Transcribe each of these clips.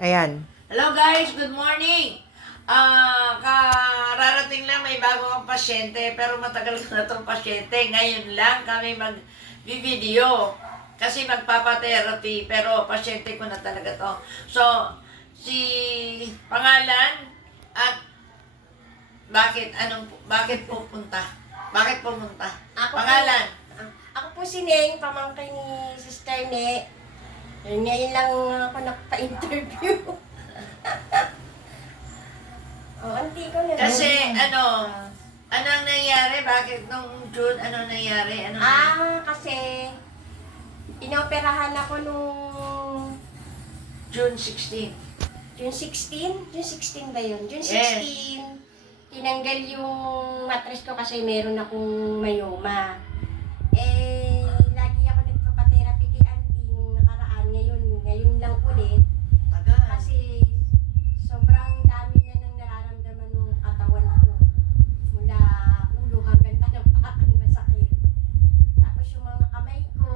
Ayan. Hello guys, good morning! Kararating lang may bago akong pasyente pero matagal ko na itong pasyente. Ngayon lang kami mag-video kasi magpapa-therapy pero pasyente ko na talaga to. So, si pangalan at bakit pupunta? Bakit pumunta? Pangalan? Ako po si Neng, pamangkin ni Sister Ne. Ngayon lang ako nagpa-interview. Auntie ko na. Kasi ano ang nangyari? Bakit nung June, ano nangyari? Kasi inoperahan ako nung June 16. June 16? June 16 ba yun? June 16, Yes. tinanggal yung mattress ko kasi meron akong myoma. Lagi ako nagpapa-therapy kay auntie nung nakaraan. Ngayon lang ulit. Tagal. Kasi sobrang dami na nang nararamdaman ng katawan ko. Mula ulo hanggang talampakan masakit. Tapos yung mga kamay ko,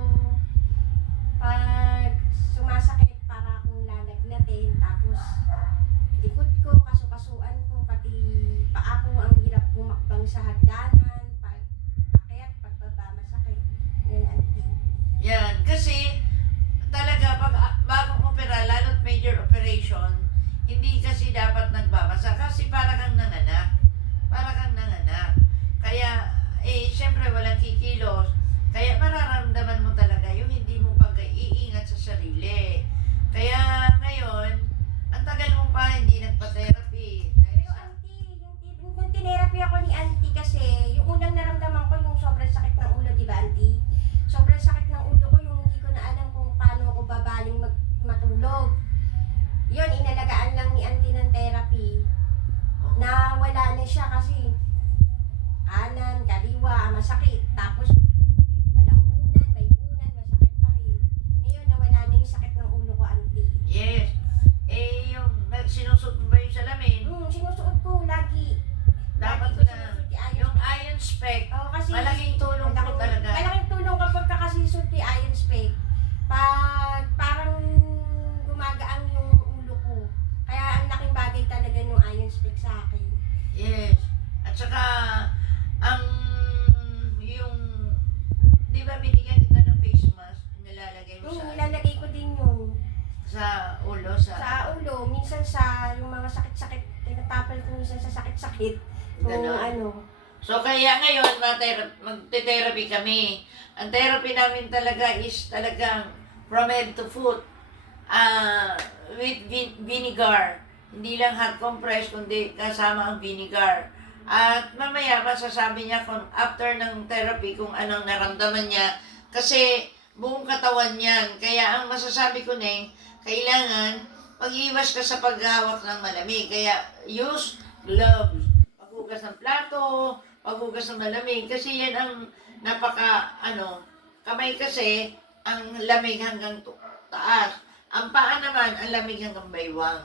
pag sumasakit para akong lalagnatin. Tapos likod ko, kasukasuan ko, pati paa ko ang hirap bumakbang sa hagdanan. Pag akyat, pagbaba masakit. Yan, auntie. Yan. Kasi talaga pag bagong opera, lalo't major operation, hindi kasi dapat nagbabasa. Kasi para kang nanganak. Kaya, syempre walang kikilos. Kaya mararamdaman mo talaga yung hindi mo pag-iingat sa sarili. Kaya ngayon, ang tagal mo pa hindi nagpa-therapy. Pero auntie, yung tinerapy ako ni auntie kasi, yung unang naramdaman ko yung sobrang sakit ng ulo, di ba auntie? Sobrang sakit ng ulo ko, yung hindi ko na alam kung paano ako babaling matulog. Yun, inalagaan lang ni auntie ng therapy. Na wala na siya kasi kanan, kaliwa, masakit. Tapos walang unan, may unan, masakit pa rin. Ngayon, nawala na yung sakit ng ulo ko, auntie. Yes. Yung sinusuot mo ba yung salamin? Sinusuot ko lagi. Dapat Lagi ko na sinusuot yung iron yung iron spec. Oo, kasi Malaking tulong po talaga. Malaking tulong kapag kakasisot ni iron spec. Pag parang gumagaang yung ulo ko. Kaya ang laking bagay talaga ng iron spec sa akin. Yes. At saka, yung, di ba binigyan kita ng face mask, nilalagay mo Nilalagay ko din yun sa ulo, sa ulo. Minsan sa yung mga sakit-sakit. Tinatapal ko minsan sa sakit-sakit. Kung Ganon. So, kaya ngayon, magte-therapy kami. Ang therapy namin talaga is talagang from head to foot. With vinegar. Hindi lang hot compress, kundi kasama ang vinegar. At mamaya, masasabi niya kung after ng therapy kung anong naramdaman niya. Kasi buong katawan niyan. Kaya ang masasabi ko, Neng, kailangan mag-iwas ka sa paghawak ng malamig. Kaya use gloves. Paghugas ng plato, paghugas ng malamig. Kasi yan ang kamay kasi, ang lamig hanggang taas. Ang paa naman, ang lamig hanggang baywang.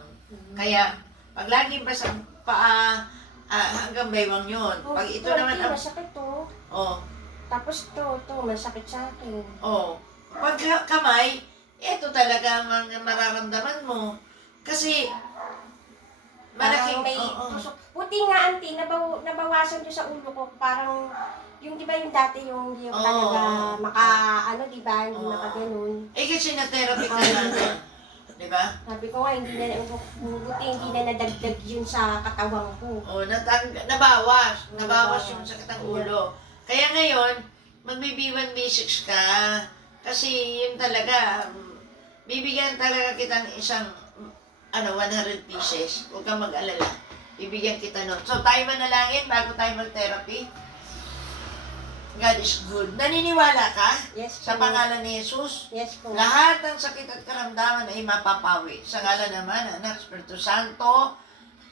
Kaya, pag lagi basa ang paa, hanggang baywang yun. Pag ito naman ang... masakit to. Oh, Tapos to, masakit sa akin. oh. Pag kamay, ito talaga ang mararamdaman mo. Kasi, malaking... Parang may tusok. Buti nga, auntie, nabawasan ko sa ulo ko. Parang, yung di ba yung dati yung hindi ko talaga di ba, hindi makaganon. kasi na-therapy ka na. Di ba? Sabi ko nga, buti hindi na nadagdag yun sa katawan ko. Oh, nabawas. Nabawas yung sakit ng ulo. Kaya ngayon, magbi-B1, B6 ka. Kasi yun talaga, bibigyan talaga kitang isang 100 pieces. Huwag kang mag-alala. Bibigyan kita nun. So, tayo manalangin bago tayo mag-therapy. God is good. Naniniwala ka? Yes Sa po. pangalan ni Jesus? Yes po. Lahat ng sakit at karamdaman ay mapapawi. Sa ngalan naman, Anak, Espiritu Santo.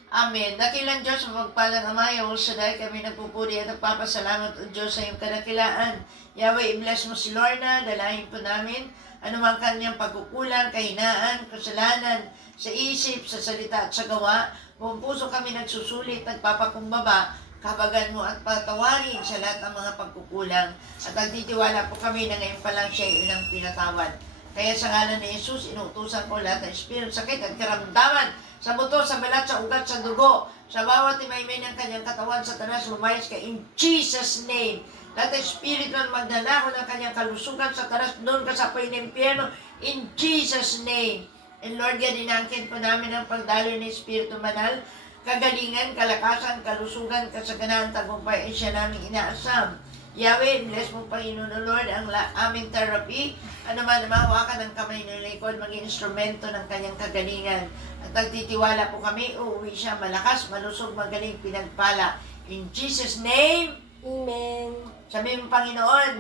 Amen. Dakilang Diyos, mapagpalang Ama, Yahweh Shaddai, kami nagpupuri at nagpapasalamat o Diyos sa iyong kadakilaan. Yahweh, i-bless mo si Lorna, dalahin po namin anumang kanyang pagkukulang, kahinaan, kasalanan, sa isip, sa salita at sa gawa. Buong puso kami nagsusulit, nagpapakumbaba, kabagan mo at patawarin sa lahat ng mga pagkukulang. At nagtitiwala po kami na ngayon pa lang siya ay unang pinatawad. Kaya sa ngalan ni Jesus, inuutusan ko lahat ng espiritu, sakit at karamdaman sa buto, sa balat, sa ugat, sa dugo, sa bawat imaymay ng kanyang katawan, Satanas, lumayas ka in Jesus' name. Lahat ng espiritu na magnanakaw ng kanyang kalusugan, Satanas, doon ka sa apoy ng impyerno, in Jesus' name. And Lord God, inangkin po namin ang pagdaloy ng Espiritu Banal, kagalingan, kalakasan, kalusugan, kasaganahan, tagumpay, ay siya namin inaasam. Yahweh, bless mo Panginoon o Lord ang aming therapy. Ano man na mahawakan ng kamay ng likod, maging instrumento ng kanyang kagalingan. At nagtitiwala po kami, uuwi siya malakas, malusog, magaling, pinagpala. In Jesus' name, Amen. sabi mo Panginoon,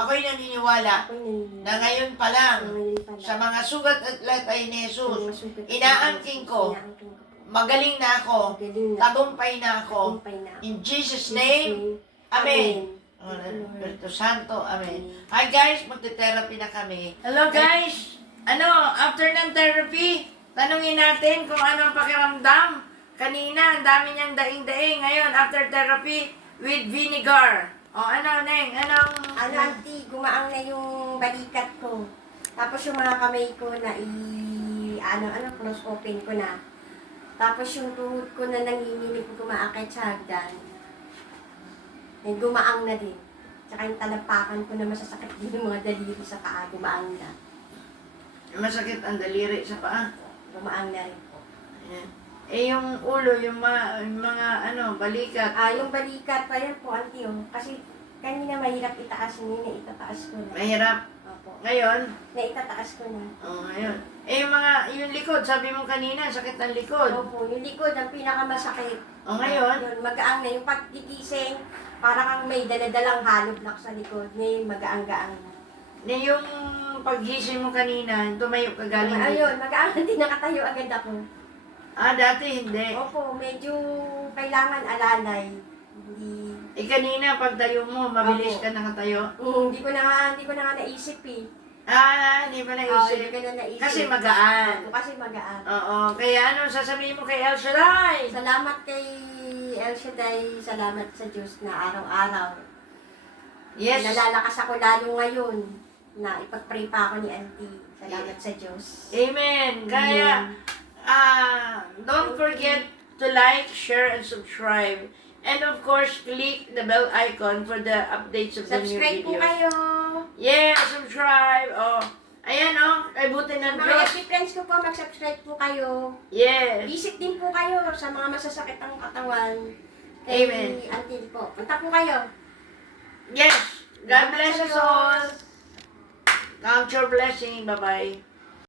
ako'y naniniwala na ngayon pa lang, sa mga sugat at latay ni Jesus, inaangking ko, magaling na ako, tagumpay na ako. In Jesus' name, Amen. Espiritu Santo, Amen. Hi guys, magte-therapy na kami. Hello guys! After ng therapy, tanungin natin kung anong pakiramdam. Kanina, ang dami niyang daing-daing. Ngayon, after therapy, with vinegar. Neng? Auntie, gumaang na yung balikat ko. Tapos yung mga kamay ko na close open ko na. Tapos yung tuhod ko na nanginginig ko kumaakit sa hagdan. Gumaang na din. Tsaka yung talampakan ko na masasakit din yung mga daliri sa paa, gumaang na. Masakit ang daliri sa paa. Gumaang na rin po. Ayan. Yung ulo, yung mga balikat. Yung balikat pa yan po, auntie, kasi kanina mahirap itaas yun, naitataas ko na. Mahirap. Opo. Ngayon? Naitataas ko na. Ngayon. Yung likod, sabi mo kanina, sakit ng likod. Opo, yung likod ang pinakamasakit. Ngayon? Yun, magaang na. Yung pagkikising, parang kang may daladalang hollow block sa likod. Ngayon, magaang-gaang na. Yung paggising mo kanina, tumayo ka galing dito. Ayun, magaang na din nakatayo agad ako. Dati hindi. Opo, medyo kailangan alalay. Hindi. Kanina, pagtayo mo, mabilis Opo. ka nakatayo. Hindi ko na nga naisip eh. Hindi ba Hindi naisip? ko na naisip. Kasi magaan. Opo, kasi magaan. Oo, kaya sasabihin mo kay El Shaddai? Salamat kay El Shaddai, salamat sa Diyos na araw-araw. Yes. Nalalakas ako lalo ngayon na ipag-pray pa ako ni Auntie. Salamat sa Diyos. Amen. Kaya, don't forget to like, share, and subscribe. And of course, click the bell icon for the updates of the new Subscribe po videos. kayo. Yeah, subscribe. Ayan kay Buti ng Mga Diyos. FB friends ko po, mag-subscribe po kayo. Yes. Visit din po kayo sa mga masasakit ang katawan. Amen. Auntie po. Punta po kayo. Yes. God bless us all. Count your blessing. Bye-bye.